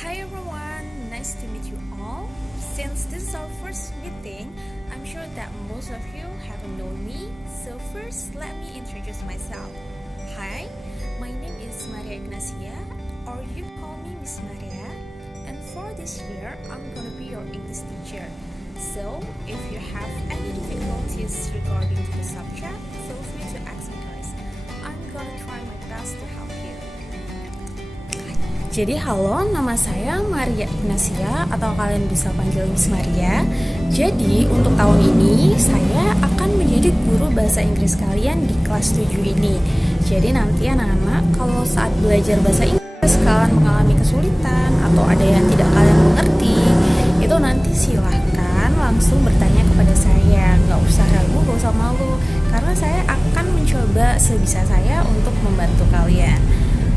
Hi everyone, nice to meet you all. Since this is our first meeting, I'm sure that most of you haven't known me. So first, let me introduce myself. Hi, my name is Maria Ignacia, or you call me Miss Maria. And for this year, I'm gonna be your English teacher. So if you have any difficulties regarding to the subject, feel free to ask me guys. I'm gonna try my best to help you. Jadi halo, nama saya Maria Ignacia atau kalian bisa panggil Miss Maria. Jadi untuk tahun ini saya akan menjadi guru bahasa Inggris kalian di kelas 7 ini. Jadi nanti anak-anak kalau saat belajar bahasa Inggris kalian mengalami kesulitan atau ada yang tidak kalian mengerti, itu nanti silahkan langsung bertanya kepada saya. Gak usah ragu, gak usah malu, karena saya akan mencoba sebisa saya untuk membantu kalian.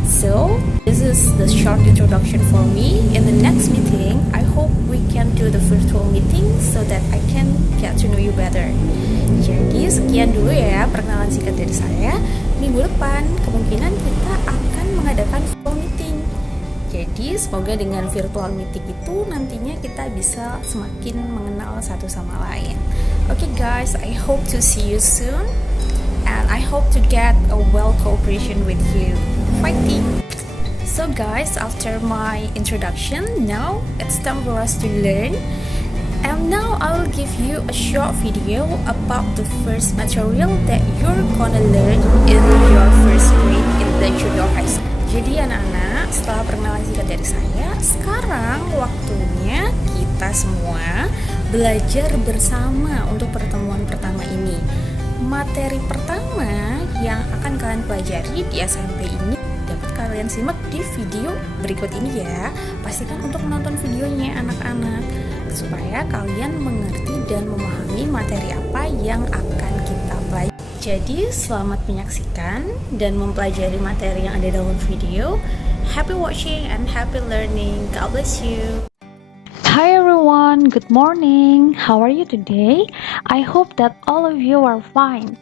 So, this is the short introduction for me. In the next meeting, I hope we can do the virtual meeting so that I can get to know you better. Jadi, sekian dulu ya perkenalan singkat dari saya. Minggu depan, kemungkinan kita akan mengadakan virtual meeting. Jadi, semoga dengan virtual meeting itu nantinya kita bisa semakin mengenal satu sama lain. Okay guys, I hope to see you soon. And I hope to get a well cooperation with you. Fighting! So guys, after my introduction, now it's time for us to learn. And now I will give you a short video about the first material that you're gonna learn in your first grade in the junior high school. Jadi anak-anak, setelah perkenalan singkat dari saya, sekarang waktunya kita semua belajar bersama untuk pertemuan pertama ini. Materi pertama yang akan kalian pelajari di SMP ini dapat kalian simak di video berikut ini ya. Pastikan untuk menonton videonya anak-anak supaya kalian mengerti dan memahami materi apa yang akan kita pelajari. Jadi selamat menyaksikan dan mempelajari materi yang ada dalam video. Happy watching and happy learning. God bless you. Hi everyone, good morning. How are you today? I hope that all of you are fine.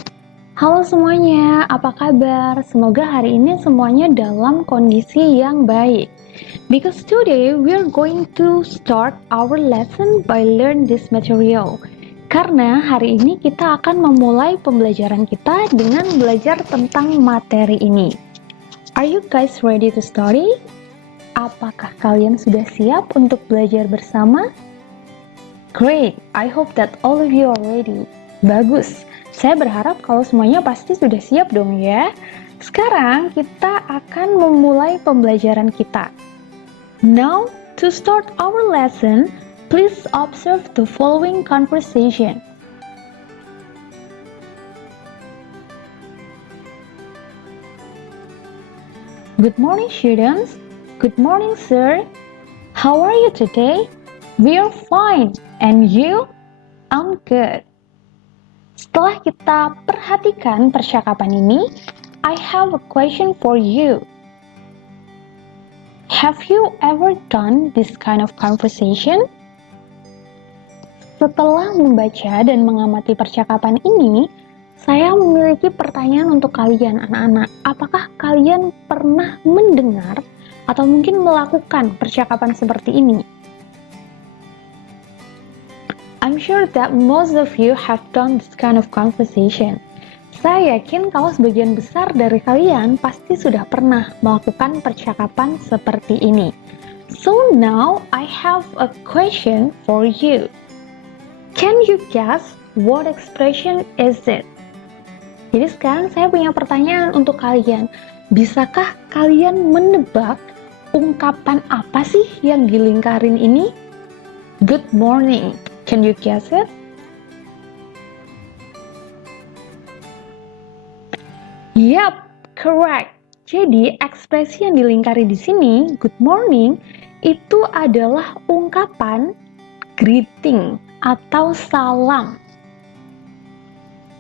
Halo semuanya, apa kabar? Semoga hari ini semuanya dalam kondisi yang baik. Because today we're going to start our lesson by learn this material. Karena hari ini kita akan memulai pembelajaran kita dengan belajar tentang materi ini. Are you guys ready to study? Apakah kalian sudah siap untuk belajar bersama? Great, I hope that all of you are ready. Bagus, saya berharap kalau semuanya pasti sudah siap dong ya. Sekarang kita akan memulai pembelajaran kita. Now, to start our lesson, please observe the following conversation. Good morning, students. Good morning, sir. How are you today? We are fine. And you? I'm good. Setelah kita perhatikan percakapan ini, I have a question for you. Have you ever done this kind of conversation? Setelah membaca dan mengamati percakapan ini, saya memiliki pertanyaan untuk kalian, anak-anak. Apakah kalian pernah mendengar atau mungkin melakukan percakapan seperti ini? I'm sure that most of you have done this kind of conversation. Saya yakin kalau sebagian besar dari kalian pasti sudah pernah melakukan percakapan seperti ini. So now I have a question for you. Can you guess what expression is it? Jadi sekarang saya punya pertanyaan untuk kalian. Bisakah kalian menebak ungkapan apa sih yang dilingkarin ini? Good morning. Can you guess it? Yup, correct. Jadi ekspresi yang dilingkari di sini, good morning, itu adalah ungkapan greeting atau salam.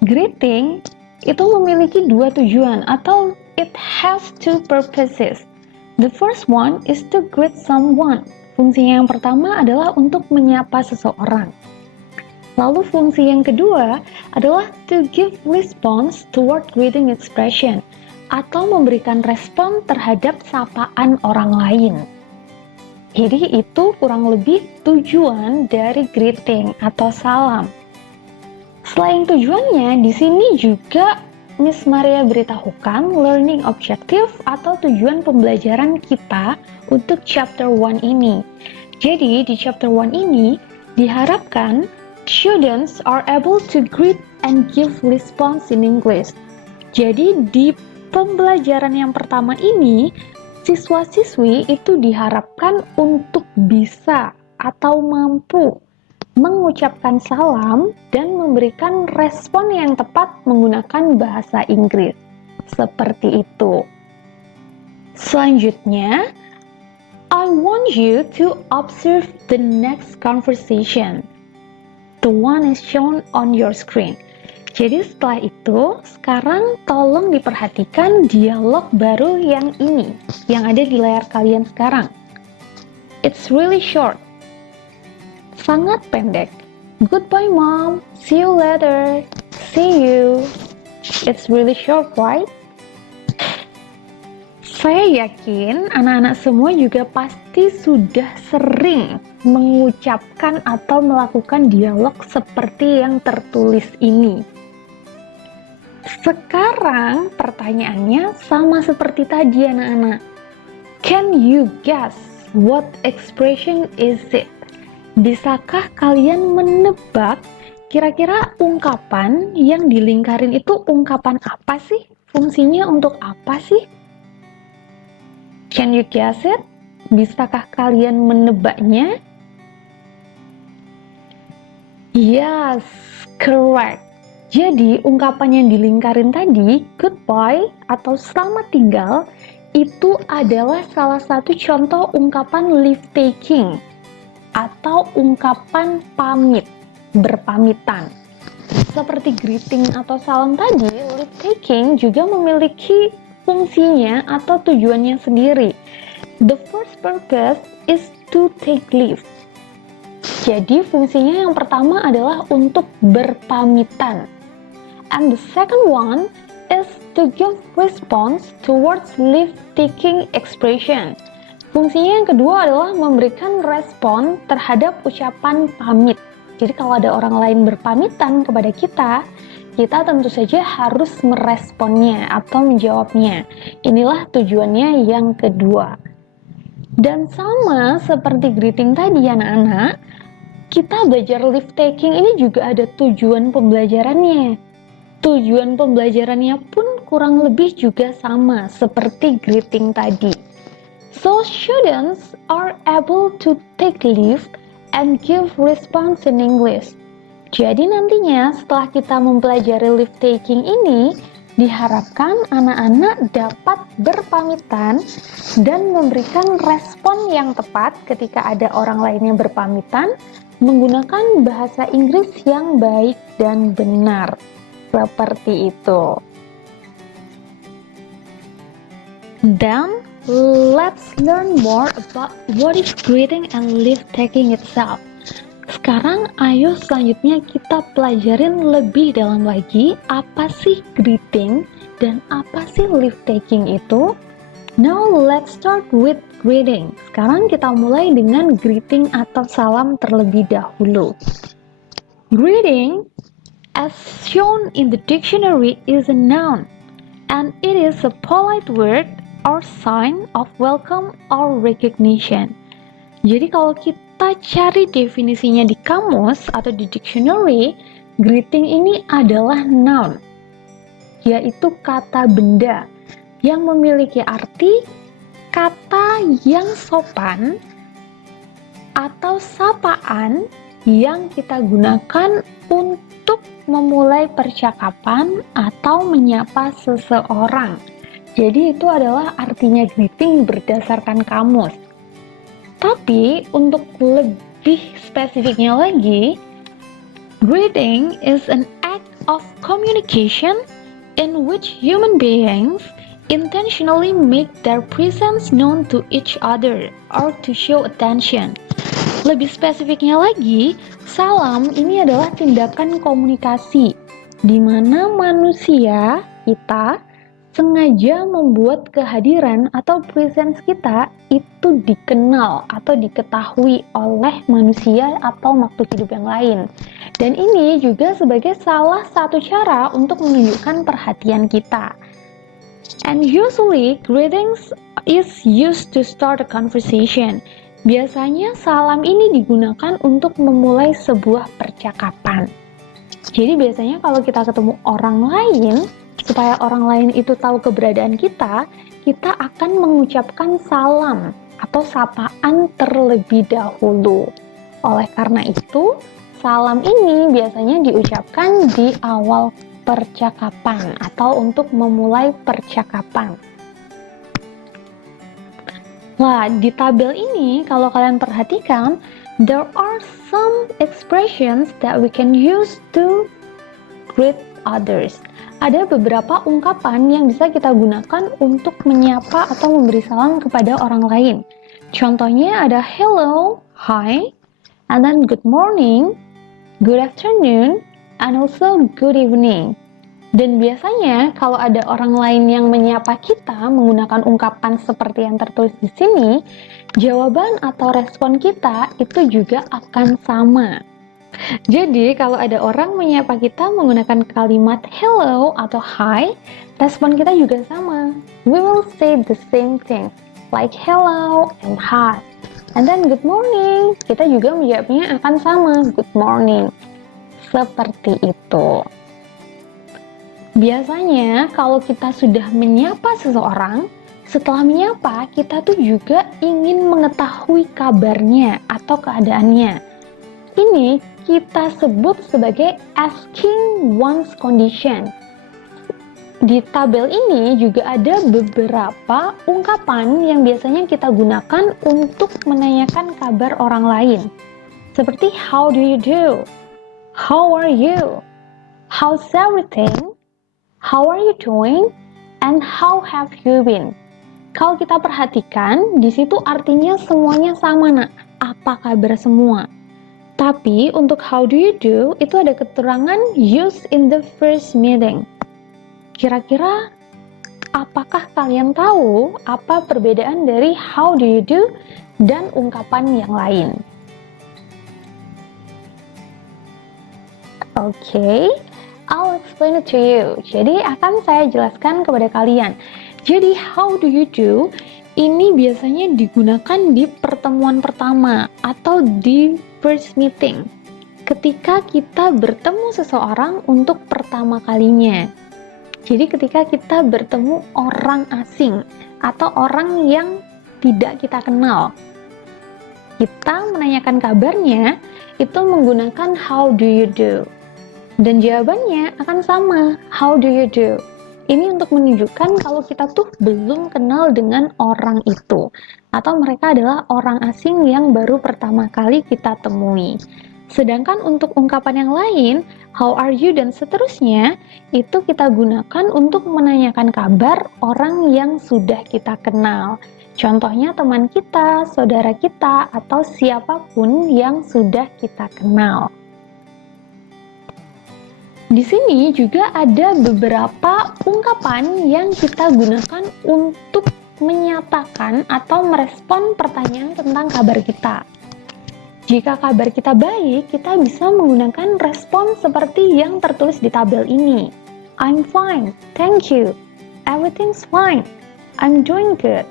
Greeting itu memiliki dua tujuan atau it has two purposes. The first one is to greet someone. Fungsinya yang pertama adalah untuk menyapa seseorang. Lalu fungsi yang kedua adalah to give response toward greeting expression atau memberikan respon terhadap sapaan orang lain. Jadi itu kurang lebih tujuan dari greeting atau salam. Selain tujuannya, di sini juga Miss Maria beritahukan learning objective atau tujuan pembelajaran kita untuk chapter 1 ini. Jadi di chapter 1 ini diharapkan students are able to greet and give response in English. Jadi di pembelajaran yang pertama ini, siswa-siswi itu diharapkan untuk bisa atau mampu mengucapkan salam dan memberikan respon yang tepat menggunakan bahasa Inggris. Seperti itu. Selanjutnya, I want you to observe the next conversation. The one is shown on your screen. Jadi setelah itu, sekarang tolong diperhatikan dialog baru yang ini, yang ada di layar kalian sekarang. It's really short. Sangat pendek. Goodbye mom, see you later, see you. It's really short, right? Saya yakin anak-anak semua juga pasti sudah sering mengucapkan atau melakukan dialog seperti yang tertulis ini. Sekarang pertanyaannya sama seperti tadi anak-anak. Can you guess what expression is it? Bisakah kalian menebak kira-kira ungkapan yang dilingkarin itu ungkapan apa sih? Fungsinya untuk apa sih? Can you guess it? Bisakah kalian menebaknya? Yes, correct. Jadi ungkapan yang dilingkarin tadi, goodbye atau selamat tinggal, itu adalah salah satu contoh ungkapan leave taking atau ungkapan pamit, berpamitan. Seperti greeting atau salam tadi, leave taking juga memiliki fungsinya atau tujuannya sendiri. The first purpose is to take leave. Jadi fungsinya yang pertama adalah untuk berpamitan. And the second one is to give response towards leave taking expression. Fungsinya yang kedua adalah memberikan respon terhadap ucapan pamit. Jadi kalau ada orang lain berpamitan kepada kita, kita tentu saja harus meresponnya atau menjawabnya. Inilah tujuannya yang kedua. Dan sama seperti greeting tadi anak-anak, kita belajar leave taking ini juga ada tujuan pembelajarannya. Tujuan pembelajarannya pun kurang lebih juga sama seperti greeting tadi. So students are able to take leave and give response in English. Jadi nantinya setelah kita mempelajari leave taking ini, diharapkan anak-anak dapat berpamitan dan memberikan respon yang tepat ketika ada orang lain yang berpamitan menggunakan bahasa Inggris yang baik dan benar. Seperti itu. Dan let's learn more about what is greeting and leave taking itself. Sekarang ayo selanjutnya kita pelajarin lebih dalam lagi apa sih greeting dan apa sih leave taking itu. Now let's start with greeting. Sekarang kita mulai dengan greeting atau salam terlebih dahulu. Greeting, as shown in the dictionary, is a noun and it is a polite word or sign of welcome or recognition. Jadi kalau kita cari definisinya di kamus atau di dictionary, greeting ini adalah noun, yaitu kata benda yang memiliki arti kata yang sopan atau sapaan yang kita gunakan untuk memulai percakapan atau menyapa seseorang. Jadi itu adalah artinya greeting berdasarkan kamus. Tapi untuk lebih spesifiknya lagi, greeting is an act of communication in which human beings intentionally make their presence known to each other or to show attention. Lebih spesifiknya lagi, salam ini adalah tindakan komunikasi di mana manusia, kita, sengaja membuat kehadiran atau presence kita itu dikenal atau diketahui oleh manusia atau makhluk hidup yang lain. Dan ini juga sebagai salah satu cara untuk menunjukkan perhatian kita. And usually, greetings is used to start a conversation. Biasanya salam ini digunakan untuk memulai sebuah percakapan. Jadi biasanya kalau kita ketemu orang lain, supaya orang lain itu tahu keberadaan kita akan mengucapkan salam atau sapaan terlebih dahulu. Oleh karena itu, salam ini biasanya diucapkan di awal percakapan atau untuk memulai percakapan. Nah, di tabel ini kalau kalian perhatikan, there are some expressions that we can use to greet others. Ada beberapa ungkapan yang bisa kita gunakan untuk menyapa atau memberi salam kepada orang lain. Contohnya ada hello, hi, and then good morning, good afternoon, and also good evening. Dan biasanya kalau ada orang lain yang menyapa kita menggunakan ungkapan seperti yang tertulis di sini, jawaban atau respon kita itu juga akan sama. Jadi kalau ada orang menyapa kita menggunakan kalimat hello atau hi, respon kita juga sama. We will say the same thing, like hello and hi. And then good morning, kita juga menjawabnya akan sama, good morning. Seperti itu. Biasanya kalau kita sudah menyapa seseorang, setelah menyapa kita tuh juga ingin mengetahui kabarnya atau keadaannya. Ini kita sebut sebagai asking one's condition. Di tabel ini juga ada beberapa ungkapan yang biasanya kita gunakan untuk menanyakan kabar orang lain. Seperti how do you do? How are you? How's everything? How are you doing? And how have you been? Kalau kita perhatikan, di situ artinya semuanya sama, nak. Apa kabar semua? Tapi untuk how do you do, itu ada keterangan use in the first meeting. Kira-kira apakah kalian tahu apa perbedaan dari how do you do dan ungkapan yang lain? Oke, I'll explain it to you. Jadi akan saya jelaskan kepada kalian. Jadi how do you do ini biasanya digunakan di pertemuan pertama atau di first meeting. Ketika kita bertemu seseorang untuk pertama kalinya. Jadi ketika kita bertemu orang asing atau orang yang tidak kita kenal. Kita menanyakan kabarnya itu menggunakan how do you do. Dan jawabannya akan sama, how do you do? Ini untuk menunjukkan kalau kita tuh belum kenal dengan orang itu. Atau mereka adalah orang asing yang baru pertama kali kita temui. Sedangkan untuk ungkapan yang lain, how are you dan seterusnya, itu kita gunakan untuk menanyakan kabar orang yang sudah kita kenal. Contohnya teman kita, saudara kita, atau siapapun yang sudah kita kenal. Di sini juga ada beberapa ungkapan yang kita gunakan untuk menyatakan atau merespon pertanyaan tentang kabar kita. Jika kabar kita baik, kita bisa menggunakan respon seperti yang tertulis di tabel ini. I'm fine, thank you. Everything's fine. I'm doing good.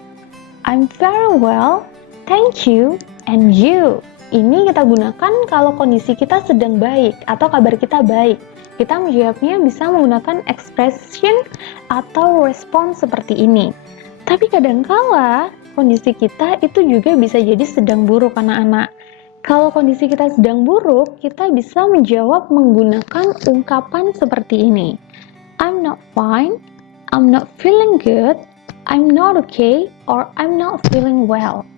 I'm very well, thank you. And you. Ini kita gunakan kalau kondisi kita sedang baik atau kabar kita baik. Kita menjawabnya bisa menggunakan expression atau respon seperti ini. Tapi kadangkala kondisi kita itu juga bisa jadi sedang buruk anak-anak. Kalau kondisi kita sedang buruk, kita bisa menjawab menggunakan ungkapan seperti ini. I'm not fine, I'm not feeling good, I'm not okay, or I'm not feeling well.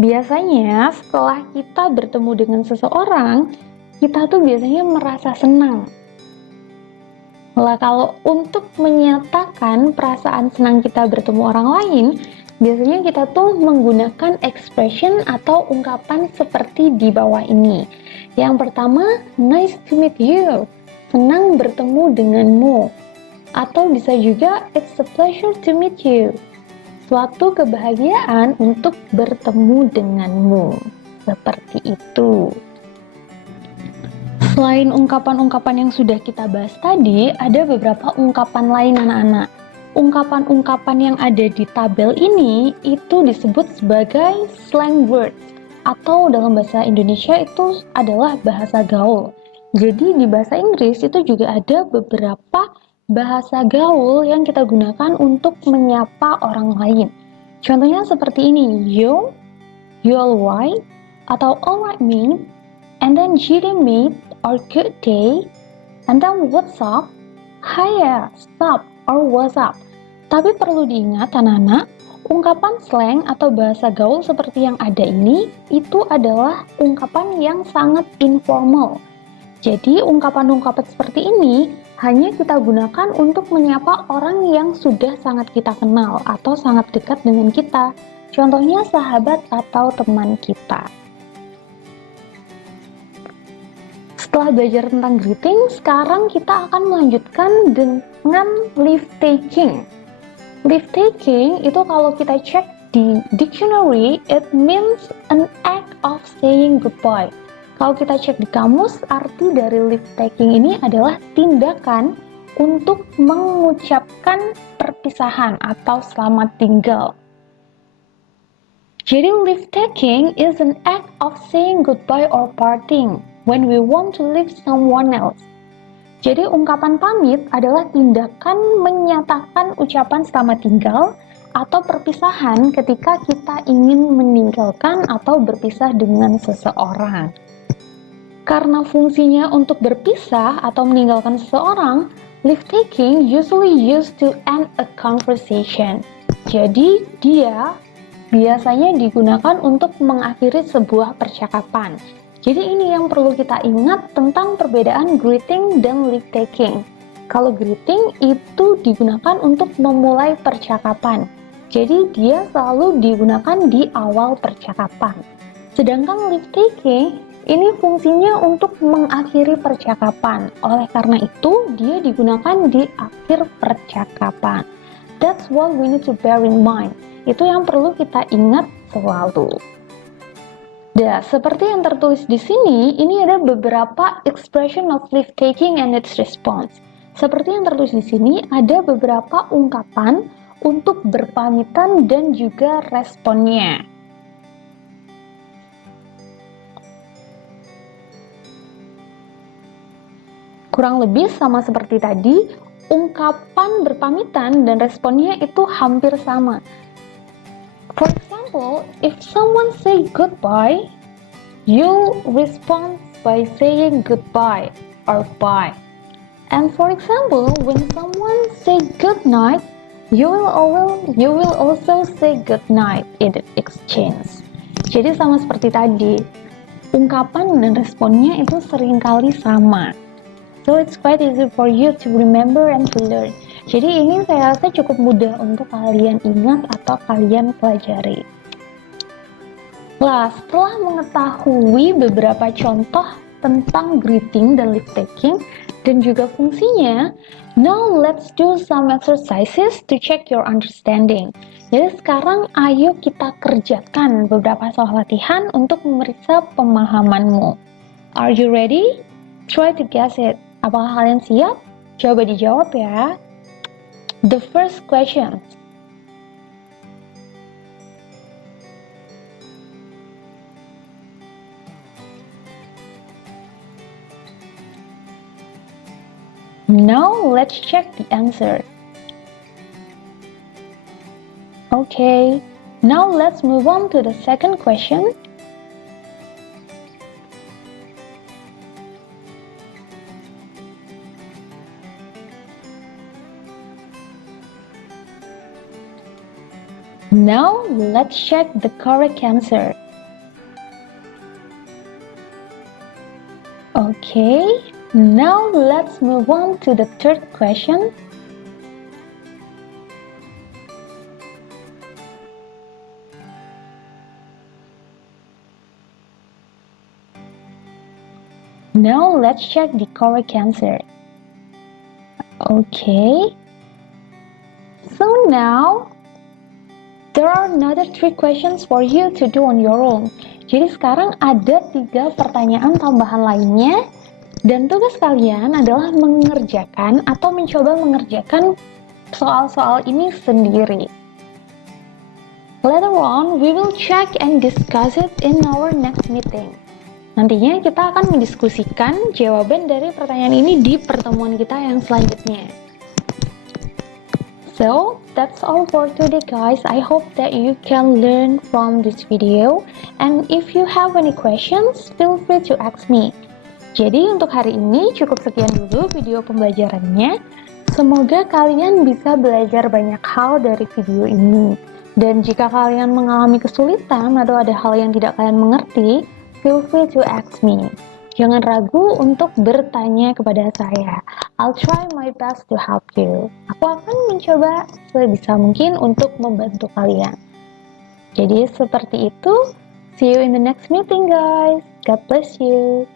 Biasanya setelah kita bertemu dengan seseorang, kita tuh biasanya merasa senang. Lah kalau untuk menyatakan perasaan senang kita bertemu orang lain, biasanya kita tuh menggunakan expression atau ungkapan seperti di bawah ini. Yang pertama, nice to meet you. senang bertemu denganmu. Atau bisa juga, it's a pleasure to meet you. Suatu kebahagiaan untuk bertemu denganmu. Seperti itu. Selain ungkapan-ungkapan yang sudah kita bahas tadi, ada beberapa ungkapan lain anak-anak. Ungkapan-ungkapan yang ada di tabel ini itu disebut sebagai slang words, atau dalam bahasa Indonesia itu adalah bahasa gaul. Jadi di bahasa Inggris itu juga ada beberapa bahasa gaul yang kita gunakan untuk menyapa orang lain. Contohnya seperti ini, yo, you alright, atau alright mate, and then g'day mate, or good day, and then what's up, hiya, stop, or what's up. Tapi perlu diingat anak-anak, ungkapan slang atau bahasa gaul seperti yang ada ini, itu adalah ungkapan yang sangat informal. Jadi ungkapan-ungkapan seperti ini hanya kita gunakan untuk menyapa orang yang sudah sangat kita kenal atau sangat dekat dengan kita. Contohnya sahabat atau teman kita. Setelah belajar tentang greeting, sekarang kita akan melanjutkan dengan leave taking. Leave taking itu kalau kita cek di dictionary, it means an act of saying goodbye. Kalau kita cek di kamus, arti dari leave taking ini adalah tindakan untuk mengucapkan perpisahan atau selamat tinggal. Jadi leave taking is an act of saying goodbye or parting when we want to leave someone else. Jadi ungkapan pamit adalah tindakan menyatakan ucapan selamat tinggal atau perpisahan ketika kita ingin meninggalkan atau berpisah dengan seseorang. Karena fungsinya untuk berpisah atau meninggalkan seseorang, leave taking usually used to end a conversation. Jadi dia biasanya digunakan untuk mengakhiri sebuah percakapan. Jadi ini yang perlu kita ingat tentang perbedaan greeting dan leave taking. Kalau greeting itu digunakan untuk memulai percakapan. Jadi dia selalu digunakan di awal percakapan. Sedangkan leave taking ini fungsinya untuk mengakhiri percakapan. Oleh karena itu, dia digunakan di akhir percakapan. That's what we need to bear in mind. Itu yang perlu kita ingat selalu. Nah, seperti yang tertulis di sini, ini ada beberapa expression of leave taking and its response. Seperti yang tertulis di sini, ada beberapa ungkapan untuk berpamitan dan juga responnya. Kurang lebih sama seperti tadi, ungkapan berpamitan dan responnya itu hampir sama. For example, if someone say goodbye, you respond by saying goodbye or bye. And for example, when someone say good night, you will also say good night in exchange. Jadi sama seperti tadi, ungkapan dan responnya itu seringkali sama. So it's quite easy for you to remember and to learn. Jadi ini saya rasa cukup mudah untuk kalian ingat atau kalian pelajari. Nah, setelah mengetahui beberapa contoh tentang greeting dan leave taking dan juga fungsinya, now let's do some exercises to check your understanding. Jadi sekarang ayo kita kerjakan beberapa soal latihan untuk memeriksa pemahamanmu. Are you ready? Try to guess it. Apakah kalian siap? Coba dijawab ya. The first question. Now let's check the answer. Okay, now let's move on to the second question. Now, let's check the correct answer. Okay, now let's move on to the third question. Now, let's check the correct answer. Okay. So now, there are another 3 questions for you to do on your own. Jadi sekarang ada 3 pertanyaan tambahan lainnya, dan tugas kalian adalah mengerjakan atau mencoba mengerjakan soal-soal ini sendiri. Later on, we will check and discuss it in our next meeting. Nantinya kita akan mendiskusikan jawaban dari pertanyaan ini di pertemuan kita yang selanjutnya. So, that's all for today guys. I hope that you can learn from this video. And if you have any questions, feel free to ask me. Jadi untuk hari ini cukup sekian dulu video pembelajarannya. Semoga kalian bisa belajar banyak hal dari video ini. Dan jika kalian mengalami kesulitan atau ada hal yang tidak kalian mengerti, feel free to ask me. Jangan ragu untuk bertanya kepada saya. I'll try my best to help you. Aku akan mencoba sebisa mungkin untuk membantu kalian. Jadi seperti itu. See you in the next meeting guys. God bless you.